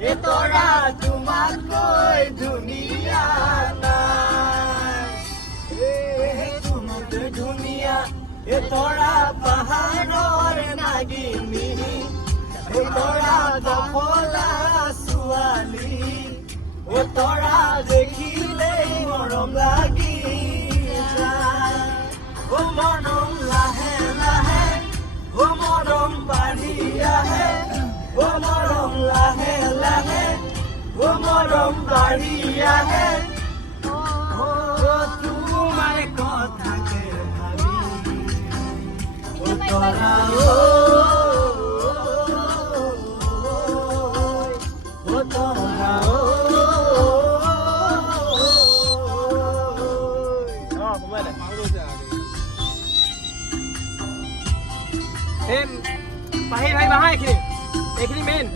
এ তৰা তোমাতকৈ ধুনীয়া নাই তোমাতকৈ ধুনীয়া এ তৰা পাহাৰৰ নাগিনী এ তৰা দফলা ছোৱালী এ তৰা দেখিলেই মৰম লাগি যায় ও মৰম লাহে লাহে ও মৰম বাঢ়ি আহে ও মৰম লাহে লাহে ও মৰম বাঢ়ি আহে ও তোমাৰ কথাকে ভাবি ও তৰা ও তৰা বাঁহী ভাই বাঁহা এইখিনি মেইন